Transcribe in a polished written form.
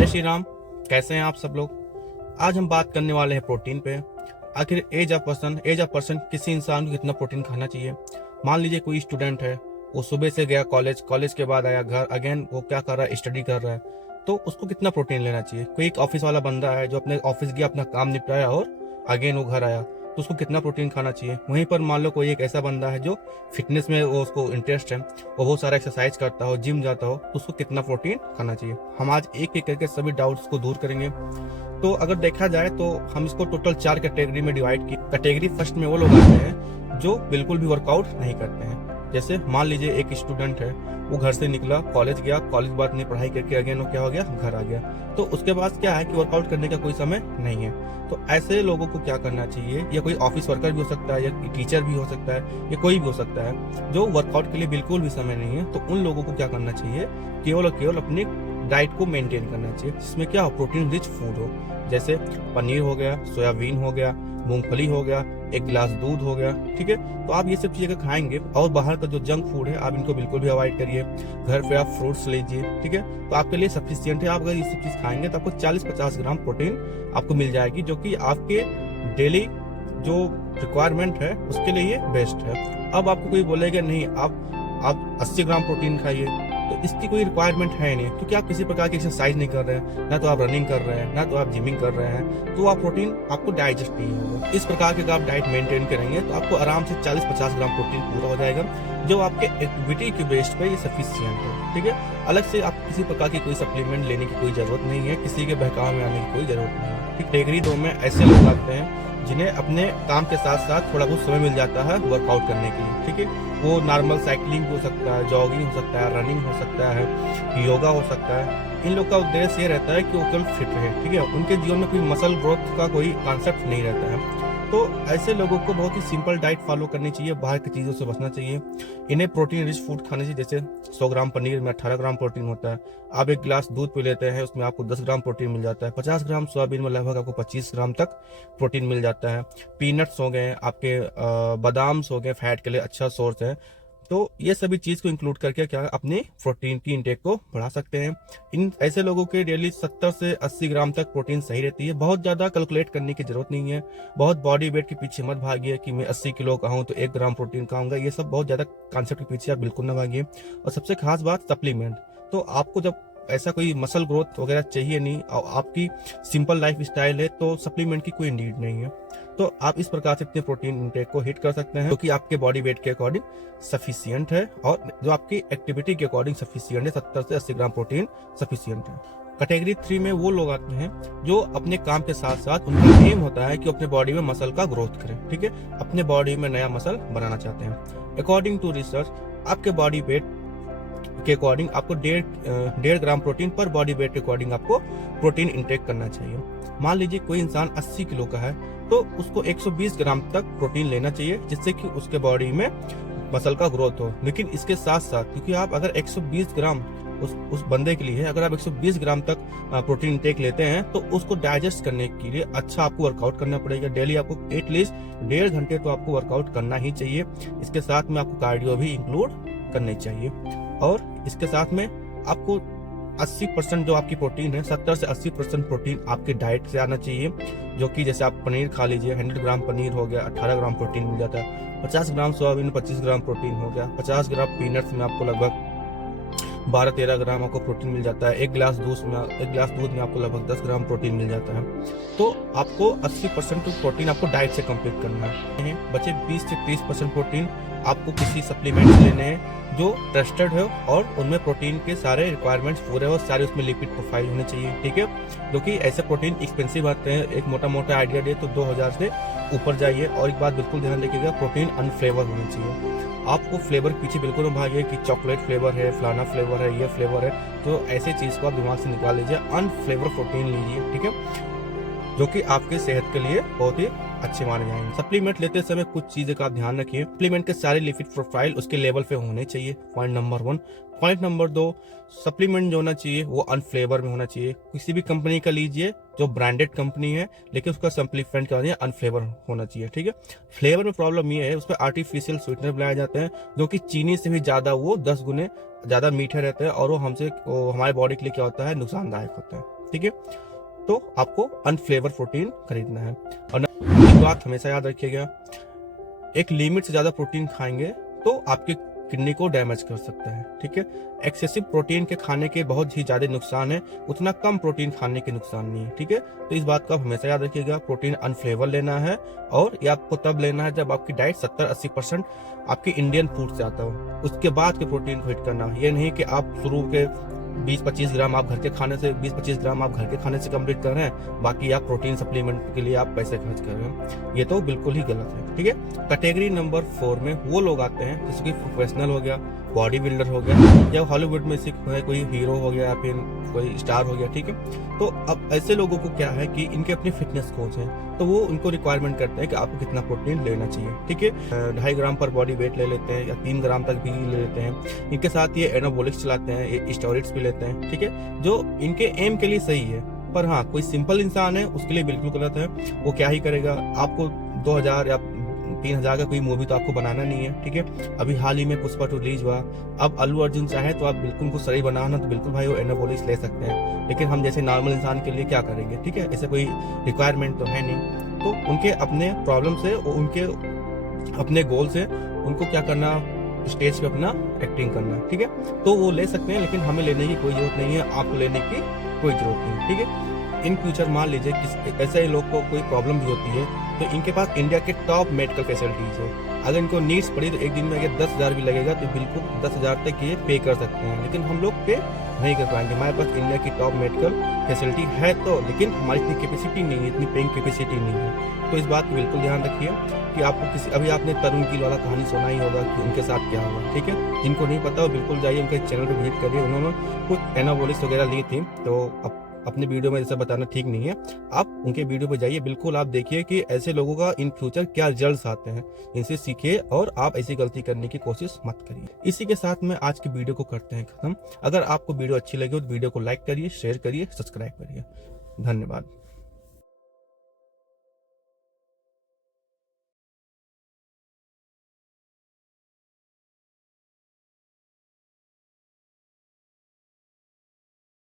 जय श्री राम। कैसे हैं आप सब लोग। आज हम बात करने वाले हैं प्रोटीन पे। आखिर एज ऑफ पर्सन किसी इंसान को कितना प्रोटीन खाना चाहिए। मान लीजिए कोई स्टूडेंट है, वो सुबह से गया कॉलेज के बाद आया घर, अगेन वो क्या कर रहा है, स्टडी कर रहा है, तो उसको कितना प्रोटीन लेना चाहिए। कोई एक ऑफिस वाला बंदा है जो अपने ऑफिस गया, अपना काम निपटाया और अगेन वो घर आया, तो उसको कितना प्रोटीन खाना चाहिए। वहीं पर मान लो कोई एक ऐसा बंदा है जो फिटनेस में वो उसको इंटरेस्ट है, वो बहुत सारा एक्सरसाइज करता हो, जिम जाता हो, तो उसको कितना प्रोटीन खाना चाहिए। हम आज एक एक करके सभी डाउट्स को दूर करेंगे। तो अगर देखा जाए तो हम इसको टोटल 4 कैटेगरी में डिवाइड की। कैटेगरी फर्स्ट में वो लोग आते हैं जो बिल्कुल भी वर्कआउट नहीं करते हैं। जैसे मान लीजिए एक स्टूडेंट है, वो घर से निकला, कॉलेज गया, कॉलेज बाद में पढ़ाई करके अगेन वो क्या हो गया, घर आ गया, तो उसके पास क्या है कि वर्कआउट करने का कोई समय नहीं है। तो ऐसे लोगों को क्या करना चाहिए, या कोई ऑफिस वर्कर भी हो सकता है, या टीचर भी हो सकता है, या कोई भी हो सकता है जो वर्कआउट के लिए बिल्कुल भी समय नहीं है, तो उन लोगों को क्या करना चाहिए, केवल और केवल अपनी डाइट को मेंटेन करना चाहिए, जिसमें क्या हो, प्रोटीन रिच फूड हो। जैसे पनीर हो गया, सोयाबीन हो गया, मूंगफली हो गया, एक गिलास दूध हो गया, ठीक है। तो आप ये सब चीजें खाएंगे, और बाहर का जो जंक फूड है आप इनको बिल्कुल भी अवॉइड करिए। घर पे आप फ्रूट्स लीजिए, ठीक है, तो आपके लिए सफिशियंट है। आप अगर ये सब चीज खाएंगे तो आपको 40-50 ग्राम प्रोटीन आपको मिल जाएगी, जो कि आपके डेली जो रिक्वायरमेंट है उसके लिए ये बेस्ट है। अब आपको कोई बोलेगा नहीं आप 80 ग्राम प्रोटीन खाइए, तो इसकी कोई रिक्वायरमेंट है नहीं, क्योंकि आप किसी प्रकार की एक्सरसाइज नहीं कर रहे हैं, ना तो आप रनिंग कर रहे हैं, ना तो आप जिमिंग कर रहे हैं, तो आप प्रोटीन आपको डाइजेस्ट नहीं होगा। इस प्रकार के आप डाइट मेंटेन करेंगे तो आपको आराम से 40-50 ग्राम प्रोटीन पूरा हो जाएगा, जो आपके एक्टिविटी के बेस पे ये सफिशियंट है, ठीक है। अलग से आप किसी प्रकार की कोई सप्लीमेंट लेने की कोई जरूरत नहीं है, किसी के बहकाव में आने की कोई जरूरत नहीं है। कैटेगरी 2 में ऐसे लोग आते हैं जिन्हें अपने काम के साथ साथ थोड़ा बहुत समय मिल जाता है वर्कआउट करने के लिए, ठीक है। वो नॉर्मल साइकिलिंग हो सकता है, जॉगिंग हो सकता है, रनिंग हो सकता है, योगा हो सकता है। इन लोग का उद्देश्य ये रहता है कि वो केवल फिट रहे, ठीक है। उनके जीवन में कोई मसल ग्रोथ का कोई कॉन्सेप्ट नहीं रहता है। तो ऐसे लोगों को बहुत ही सिंपल डाइट फॉलो करनी चाहिए, बाहर की चीज़ों से बचना चाहिए। इन्हें प्रोटीन रिच फूड खाने चाहिए। जैसे 100 ग्राम पनीर में 18 ग्राम प्रोटीन होता है। आप एक गिलास दूध पी लेते हैं, उसमें आपको 10 ग्राम प्रोटीन मिल जाता है। 50 ग्राम सोयाबीन में लगभग आपको 25 ग्राम तक प्रोटीन मिल जाता है। पीनट्स हो गए, आपके बादाम्स हो गए, फैट के लिए अच्छा सोर्स है। तो ये सभी चीज को इंक्लूड करके क्या अपने प्रोटीन की इंटेक को बढ़ा सकते हैं। इन ऐसे लोगों के डेली 70 से 80 ग्राम तक प्रोटीन सही रहती है। बहुत ज्यादा कैलकुलेट करने की जरूरत नहीं है। बहुत बॉडी वेट के पीछे मत भागिए कि मैं 80 किलो का हूं तो 1 ग्राम प्रोटीन खाऊंगा। ये सब बहुत ज्यादा कॉन्सेप्ट के पीछे आप बिल्कुल ना भागिए। और सबसे खास बात, सप्लीमेंट। तो आपको जब ऐसा कोई मसल ग्रोथ वगैरह चाहिए नहीं और आपकी सिंपल लाइफ स्टाइल है, तो सप्लीमेंट की कोई नीड नहीं है। तो आप इस प्रकार से अपने प्रोटीन इंटेक को हिट कर सकते हैं, जो कि आपके बॉडी वेट के अकॉर्डिंग सफिशियंट है, और जो आपकी एक्टिविटी के अकॉर्डिंग सफिशियंट है। 70 से 80 ग्राम प्रोटीन सफिशियंट है। कैटेगरी 3 में वो लोग आते हैं जो अपने काम के साथ साथ उनका एम होता है कि अपने बॉडी में मसल का ग्रोथ करें, ठीक है, अपने बॉडी में नया मसल बनाना चाहते हैं। अकॉर्डिंग टू रिसर्च, आपके बॉडी वेट के अकॉर्डिंग आपको 1.5 ग्राम प्रोटीन पर बॉडी वेट के अकॉर्डिंग आपको प्रोटीन इंटेक करना चाहिए। मान लीजिए कोई इंसान 80 किलो का है, तो उसको 120 ग्राम तक प्रोटीन लेना चाहिए, जिससे कि उसके बॉडी में मसल का ग्रोथ हो। लेकिन इसके साथ साथ, क्योंकि आप अगर 120 ग्राम उस बंदे के लिए है, अगर आप 120 ग्राम तक प्रोटीन इंटेक लेते हैं, तो उसको डाइजेस्ट करने के लिए अच्छा आपको वर्कआउट करना पड़ेगा। डेली आपको एटलीस्ट 1.5 घंटे तो आपको वर्कआउट करना ही चाहिए। इसके साथ में आपको कार्डियो भी इंक्लूड करनी चाहिए। और इसके साथ में आपको 80% जो आपकी प्रोटीन है, 70 से 80% प्रोटीन आपके डाइट से आना चाहिए, जो कि जैसे आप पनीर खा लीजिए, 100 ग्राम पनीर हो गया, 18 ग्राम प्रोटीन मिल जाता है। 50 ग्राम सोयाबीन में 25 ग्राम प्रोटीन हो गया। 50 ग्राम पीनट्स में आपको लगभग 12-13 ग्राम आपको प्रोटीन मिल जाता है। एक गिलास दूध में आपको लगभग 10 ग्राम प्रोटीन मिल जाता है। तो आपको 80% प्रोटीन आपको डाइट से कंप्लीट करना है। बचे 20 से 30% प्रोटीन आपको किसी सप्लीमेंट लेने हैं जो ट्रस्टेड है, और उनमें प्रोटीन के सारे रिक्वायरमेंट्स पूरे हो, सारे उसमें लिपिड प्रोफाइल होने चाहिए, ठीक है। क्योंकि ऐसे प्रोटीन एक्सपेंसिव आते हैं। एक मोटा मोटा आइडिया दे तो 2000 से ऊपर जाइए। और एक बात बिल्कुल ध्यान रखिएगा, प्रोटीन अनफ्लेवर होनी चाहिए। आपको फ्लेवर पीछे बिल्कुल न भागिए कि चॉकलेट फ्लेवर है, फलाना फ्लेवर है, ये फ्लेवर है, तो ऐसे चीज को आप दिमाग से निकाल लीजिए। अनफ्लेवर प्रोटीन लीजिए, ठीक है, जो कि आपके सेहत के लिए बहुत ही अच्छे माने जाएंगे। सप्लीमेंट लेते समय कुछ चीजें का ध्यान रखिए। सप्लीमेंट के सारे लिपिड प्रोफाइल उसके लेवल पे होने चाहिए, point number 1। Point number 2, supplement जो होना चाहिए वो अनफ्लेवर में होना चाहिए। किसी भी कंपनी का लीजिए जो ब्रांडेड कंपनी है, लेकिन उसका सप्लीमेंट क्या होना, अनफ्लेवर होना चाहिए, ठीक है। फ्लेवर में प्रॉब्लम ये है, उसमें आर्टिफिशियल स्वीटनर बनाए जाते हैं, जो कि चीनी से भी ज्यादा वो 10 गुने ज्यादा मीठे रहते हैं, और वो हमारे बॉडी के लिए क्या होता है, नुकसानदायक होता है। ठीक है। तो आपको अनफ्लेवर प्रोटीन खरीदना है। और एक बात हमेशा याद रखिएगा, एक लिमिट से ज्यादा प्रोटीन खाएंगे तो आपकी किडनी को डैमेज कर सकता है, ठीक है। एक्सेसिव प्रोटीन के खाने के बहुत ही ज्यादा नुकसान है, उतना कम प्रोटीन खाने के नुकसान नहीं है, ठीक है। तो इस बात को आप हमेशा याद रखिएगा, प्रोटीन अनफ्लेवर लेना है और ये आपको तब लेना है जब आपकी डाइट 70-80% आपकी इंडियन फूड से आता हो, उसके बाद के प्रोटीन को हिट करना। ये नहीं कि आप शुरू के 20-25 ग्राम आप घर के खाने से 20-25 ग्राम आप घर के खाने से कंप्लीट कर रहे हैं, बाकी आप प्रोटीन सप्लीमेंट के लिए आप पैसे खर्च कर रहे हैं, ये तो बिल्कुल ही गलत है, ठीक है। कैटेगरी नंबर 4 में वो लोग आते हैं जैसे कि प्रोफेशनल हो गया, बॉडी बिल्डर हो गया, या हॉलीवुड में से कोई हीरो हो गया या फिर कोई स्टार हो गया, ठीक है। तो अब ऐसे लोगों को क्या है कि इनके अपने फिटनेस कोच हैं, तो वो उनको रिक्वायरमेंट करते हैं कि आपको कितना प्रोटीन लेना चाहिए, ठीक है। 2.5 ग्राम पर बॉडी वेट ले लेते हैं या 3 ग्राम तक भी ले लेते हैं। इनके साथ ये एनाबॉलिक्स चलाते हैं, ये स्टेरॉइड्स भी लेते हैं, ठीक है, जो इनके एम के लिए सही है। पर हाँ, कोई सिंपल इंसान है उसके लिए बिल्कुल गलत है। वो क्या ही करेगा, आपको 2000 या 3000 का कोई मूवी तो आपको बनाना नहीं है, ठीक है। अभी हाल ही में पुष्पा 2 रिलीज हुआ, अब अल्लू अर्जुन चाहे तो आप बिल्कुल उनको सही बनाना तो बिल्कुल भाई वो एनाबॉलिक्स ले सकते हैं, लेकिन हम जैसे नॉर्मल इंसान के लिए क्या करेंगे, ठीक है। ऐसे कोई रिक्वायरमेंट तो है नहीं। तो उनके अपने प्रॉब्लम से, उनके अपने गोल से उनको क्या करना, स्टेज पे अपना एक्टिंग करना, ठीक है। तो वो ले सकते हैं, लेकिन हमें लेने की कोई जरूरत नहीं है, आपको लेने की कोई जरूरत नहीं, ठीक है। इन फ्यूचर मान लीजिए ऐसे लोग को कोई प्रॉब्लम भी होती है तो इनके पास इंडिया के टॉप मेडिकल फैसिलिटीज है। अगर इनको नीड्स पड़ी तो एक दिन में अगर 10,000 भी लगेगा तो बिल्कुल 10,000 तक ये पे कर सकते हैं, लेकिन हम लोग पे नहीं कर पाएंगे। हमारे पास इंडिया की टॉप मेडिकल फैसिलिटी है तो, लेकिन हमारी इतनी कैपेसिटी नहीं है, इतनी पेइंग कैपेसिटी नहीं है। तो इस बात को बिल्कुल ध्यान रखिए कि आपको किसी, अभी आपने तरुण गिल वाला कहानी सुना ही होगा कि उनके साथ क्या हुआ, ठीक है। जिनको नहीं पता वो बिल्कुल जाइए उनके चैनल पर विजिट करिए। उन्होंने कुछ एनाबॉलिक्स वगैरह ली थी, तो अपने वीडियो में जैसा बताना ठीक नहीं है। आप उनके वीडियो पे जाइए, बिल्कुल आप देखिए कि ऐसे लोगों का इन फ्यूचर क्या रिजल्ट्स आते हैं, इनसे सीखिए और आप ऐसी गलती करने की कोशिश मत करिए। इसी के साथ में आज की वीडियो को करते हैं खत्म। अगर आपको वीडियो अच्छी लगी तो वीडियो को लाइक करिए, शेयर करिए, सब्सक्राइब करिए। धन्यवाद।